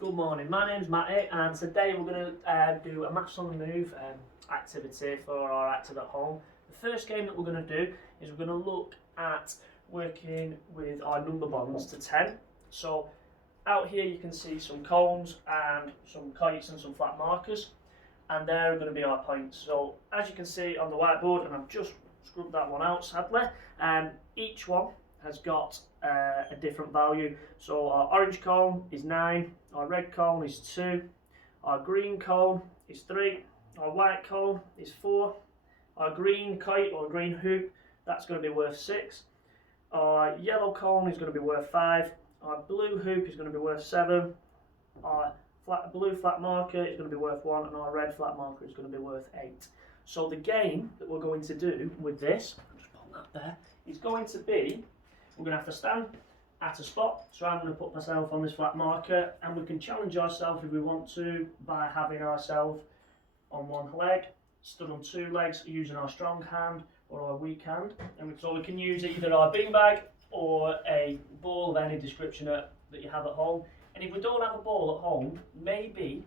Good morning, my name's Matty and today we're going to do a match on the move activity for our active at home. The first game that we're going to do is we're going to look at working with our number bonds to 10. So out here you can see some cones and some kites and some flat markers, and there are going to be our points. So as you can see on the whiteboard, and I've just scrubbed that one out sadly, each one has got a different value. So our orange cone is 9, our red cone is 2, our green cone is 3, our white cone is 4, our green kite or green hoop, that's going to be worth 6, our yellow cone is going to be worth 5, our blue hoop is going to be worth 7, our blue flat marker is going to be worth 1, and our red flat marker is going to be worth 8. So the game that we're going to do with this, I'll just put that there, is going to be, we're going to have to stand at a spot. So I'm going to put myself on this flat marker, and we can challenge ourselves if we want to by having ourselves on one leg, stood on 2 legs using our strong hand or our weak hand. And so we can use either our beanbag or a ball of any description that you have at home. And if we don't have a ball at home, maybe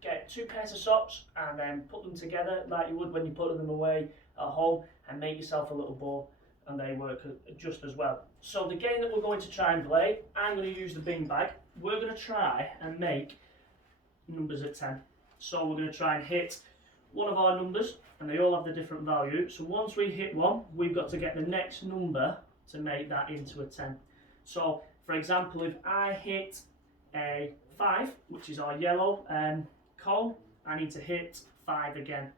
get 2 pairs of socks and then put them together like you would when you put them away at home, and make yourself a little ball, and they work just as well. So the game that we're going to try and play, I'm going to use the beanbag. We're going to try and make numbers at 10. So we're going to try and hit one of our numbers, and they all have the different value. So once we hit one, we've got to get the next number to make that into a 10. So for example, if I hit a 5, which is our yellow cone, I need to hit 5 again.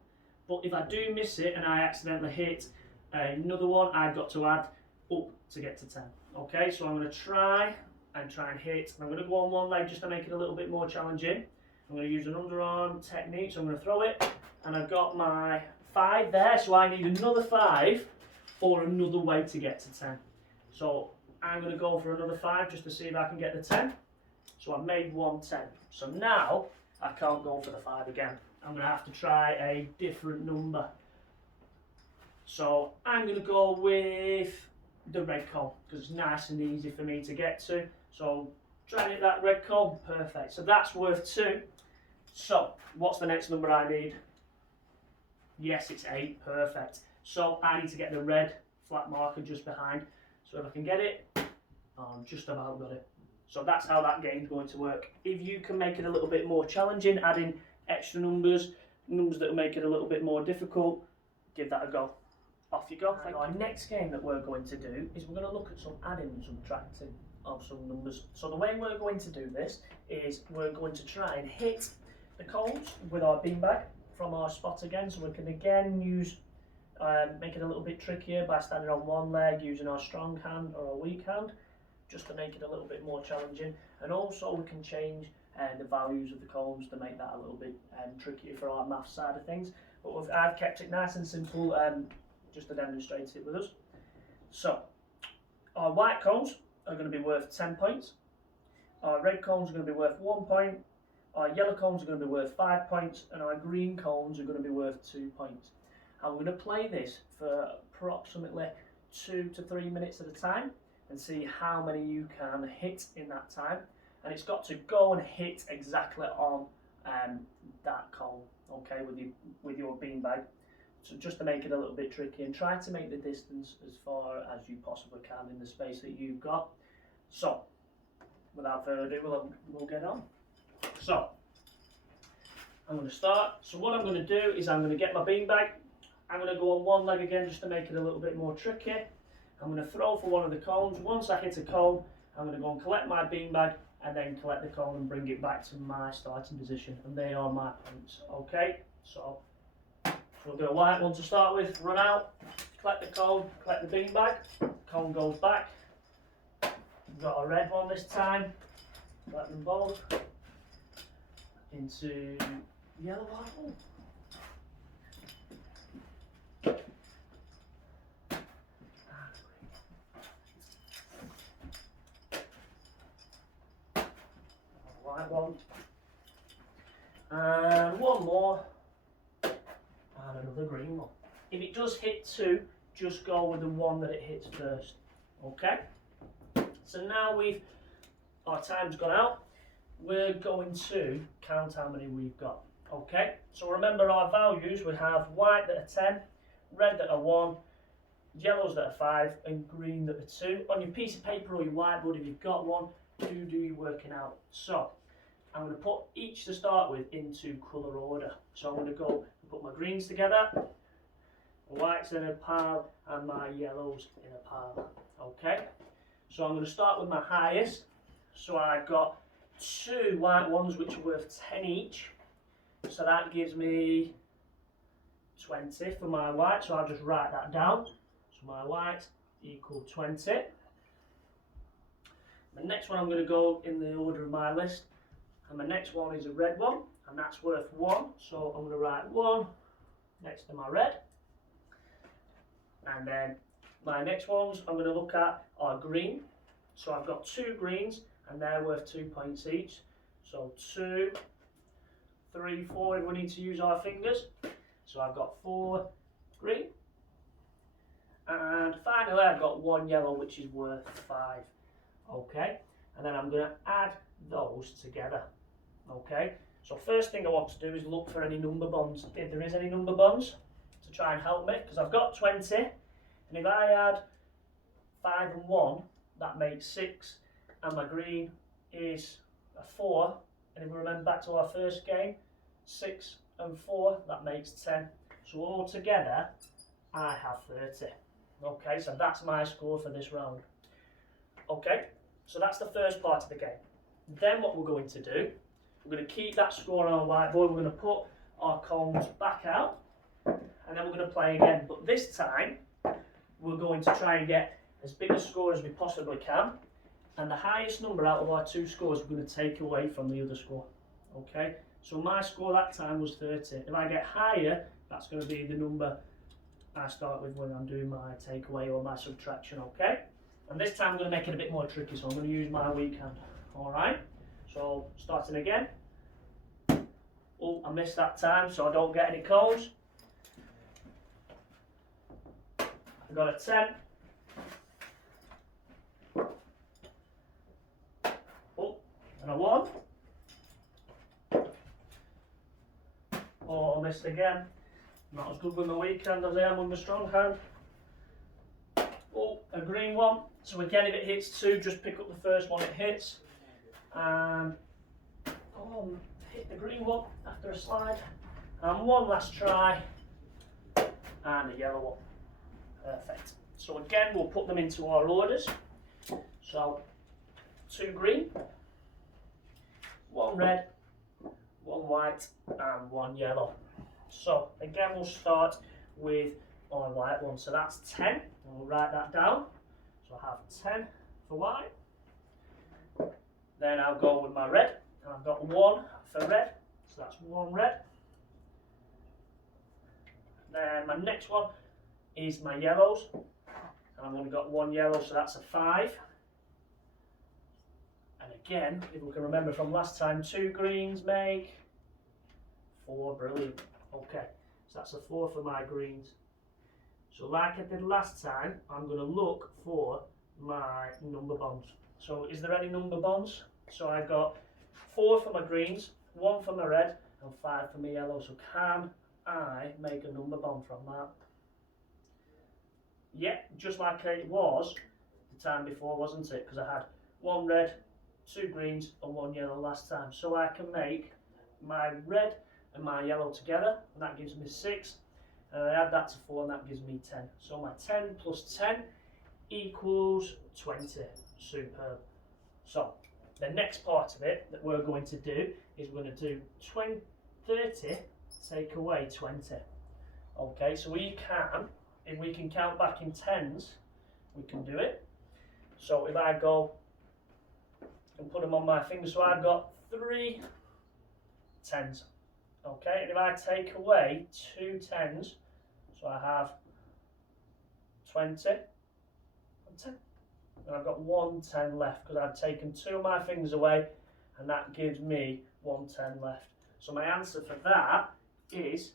But if I do miss it and I accidentally hit another one, I've got to add up to get to 10. Okay, so I'm going to try and hit. I'm going to go on one leg just to make it a little bit more challenging. I'm going to use an underarm technique, so I'm going to throw it, and I've got my 5 there, so I need another 5 or another way to get to 10. So I'm going to go for another 5 just to see if I can get the 10. So I've made 1 10. So now I can't go for the 5 again. I'm going to have to try a different number. So I'm going to go with the red cone because it's nice and easy for me to get to. So try and hit that red cone, perfect. So that's worth 2. So what's the next number I need? Yes, it's 8, perfect. So I need to get the red flat marker just behind. So if I can get it, I've just about got it. So that's how that game's going to work. If you can make it a little bit more challenging, adding extra numbers that will make it a little bit more difficult, give that a go. Off you go. Our next game that we're going to do is we're going to look at some adding and subtracting of some numbers. So the way we're going to do this is we're going to try and hit the cones with our beanbag from our spot again. So we can again use, make it a little bit trickier by standing on one leg using our strong hand or our weak hand, just to make it a little bit more challenging. And also we can change the values of the cones to make that a little bit trickier for our math side of things. But I've kept it nice and simple just to demonstrate it with us. So our white cones are going to be worth 10 points. Our red cones are going to be worth 1 point. Our yellow cones are going to be worth 5 points, and our green cones are going to be worth 2 points. And we're going to play this for approximately 2 to 3 minutes at a time and see how many you can hit in that time. And it's got to go and hit exactly on that cone, okay, with your beanbag. So just to make it a little bit tricky, and try to make the distance as far as you possibly can in the space that you've got. So without further ado, we'll get on. So I'm going to start. So what I'm going to do is I'm going to get my beanbag. I'm going to go on one leg again just to make it a little bit more tricky. I'm going to throw for one of the cones. Once I hit a cone, I'm going to go and collect my beanbag and then collect the cone and bring it back to my starting position. And they are my points. Okay, so we'll do a white one to start with. Run out, collect the cone, collect the beanbag. Cone goes back. We've got a red one this time. Collect them both into yellow one. White one. And one more. And another green one. If it does hit 2, just go with the one that it hits first. Okay? So now our time's gone out. we're going to count how many we've got. Okay, so remember our values. We have white that are 10, red that are 1, yellows that are 5, and green that are 2. On your piece of paper or your whiteboard, if you've got one, do your working out. So I'm going to put each to start with into colour order. So I'm going to go and put my greens together, my whites in a pile, and my yellows in a pile. Okay, so I'm going to start with my highest. So I've got 2 white ones which are worth 10 each. So that gives me 20 for my white. So I'll just write that down. So my white equal 20. The next one I'm going to go in the order of my list. And my next one is a red one. And that's worth 1. So I'm going to write 1 next to my red. And then my next ones I'm going to look at are green. So I've got 2 greens and they're worth 2 points each. So 2, 3, 4 if we need to use our fingers. So I've got 4 green. And finally I've got 1 yellow which is worth 5. Okay, and then I'm going to add those together. Okay, so first thing I want to do is look for any number bonds, if there is any number bonds, to try and help me, because I've got 20, and if I add 5 and 1, that makes 6, and my green is a 4, and if we remember back to our first game, 6 and 4, that makes 10. So all together, I have 30. Okay, so that's my score for this round. Okay, so that's the first part of the game. Then what we're going to do, we're going to keep that score on our whiteboard, we're going to put our cones back out, and then we're going to play again. But this time, we're going to try and get as big a score as we possibly can, and the highest number out of our 2 scores we're going to take away from the other score. Okay, so my score that time was 30. If I get higher, that's going to be the number I start with when I'm doing my takeaway or my subtraction. Okay, and this time I'm going to make it a bit more tricky, so I'm going to use my weak hand. Alright, so starting again. Oh, I missed that time, so I don't get any cones. I got a 10. Oh, and a 1. Oh, I missed again. Not as good with my weak hand as I am with my strong hand. Oh, a green one. So again, if it hits 2, just pick up the first one it hits. And oh, hit the green one after a slide. And one last try. And a yellow one. Perfect. So again, we'll put them into our orders. So 2 green, 1 red, 1 white, and 1 yellow. So again, we'll start with our white one. So that's 10. And we'll write that down. So I have 10 for white. Then I'll go with my red. And I've got 1 for red. So that's 1 red. Then my next one is my yellows. And I've only got 1 yellow, so that's a 5. And again, if we can remember from last time, 2 greens make 4. Brilliant. Okay, so that's a 4 for my greens. So like I did last time, I'm going to look for my number bonds. So is there any number bonds? So I've got 4 for my greens, 1 for my red, and 5 for my yellow. So can I make a number bond from that? Yeah, just like it was the time before, wasn't it? Because I had 1 red, 2 greens, and 1 yellow last time. So I can make my red and my yellow together, and that gives me 6. And I add that to 4, and that gives me 10. So my 10 plus 10 equals 20. Superb. So the next part of it that we're going to do is we're going to do 30 take away 20. Okay, so if we can count back in tens, we can do it. So if I go and put them on my fingers, so I've got 3 tens. Okay, and if I take away 2 tens, so I have 20 and 10. And I've got 1 10 left because I've taken 2 of my fingers away, and that gives me 1 10 left. So my answer for that is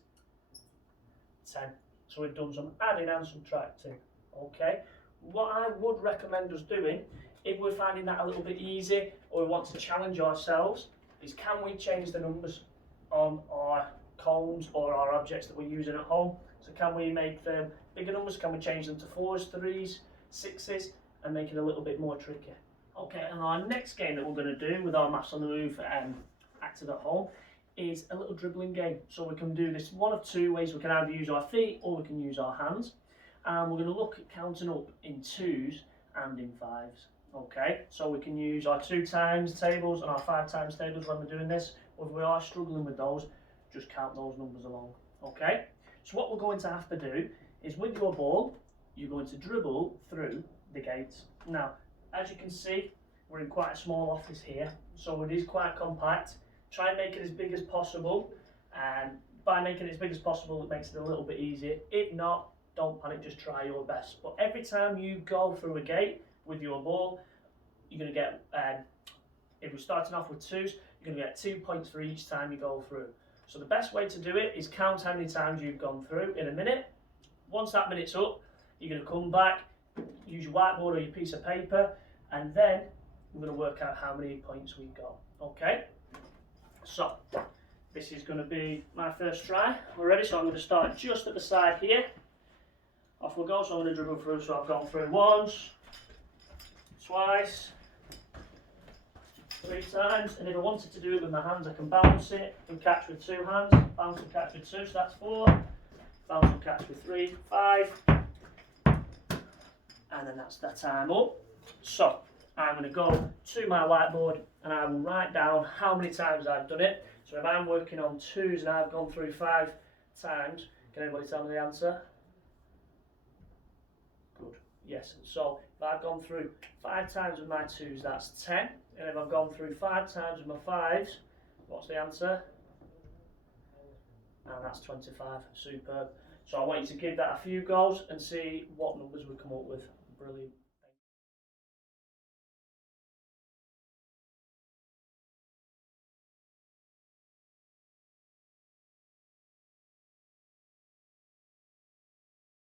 10. So we've done some adding and subtracting. Okay, what I would recommend us doing, if we're finding that a little bit easy or we want to challenge ourselves, is can we change the numbers on our cones or our objects that we're using at home? So can we make them bigger numbers? Can we change them to 4s, 3s, 6s and make it a little bit more tricky? Okay, and our next game that we're going to do with our Maths on the Move active at home is a little dribbling game. So we can do this one of two ways. We can either use our feet or we can use our hands. And we're going to look at counting up in 2s and in 5s. Okay, so we can use our 2 times tables and our 5 times tables when we're doing this. If we are struggling with those, just count those numbers along. Okay, so what we're going to have to do is with your ball, you're going to dribble through the gates. Now, as you can see, we're in quite a small office here, so it is quite compact. Try and make it as big as possible, and by making it as big as possible, it makes it a little bit easier. If not, don't panic, just try your best. But every time you go through a gate with your ball, you're going to get, if we're starting off with 2s, you're going to get 2 points for each time you go through. So the best way to do it is count how many times you've gone through in a minute. Once that minute's up, you're going to come back, use your whiteboard or your piece of paper, and then we're going to work out how many points we've got. Okay? So, this is going to be my first try. We're ready, so I'm going to start just at the side here. Off we go, so I'm going to dribble through. So I've gone through once, twice, 3 times, and if I wanted to do it with my hands, I can bounce it and catch with 2 hands, bounce and catch with 2, so that's 4, bounce and catch with 3, 5, and then that's that time up. So, I'm going to go to my whiteboard and I will write down how many times I've done it. So if I'm working on 2s and I've gone through 5 times, can anybody tell me the answer? Good, yes. So if I've gone through 5 times with my 2s, that's 10. And if I've gone through 5 times with my 5s, what's the answer? And that's 25, superb. So I want you to give that a few goes and see what numbers we come up with. Brilliant.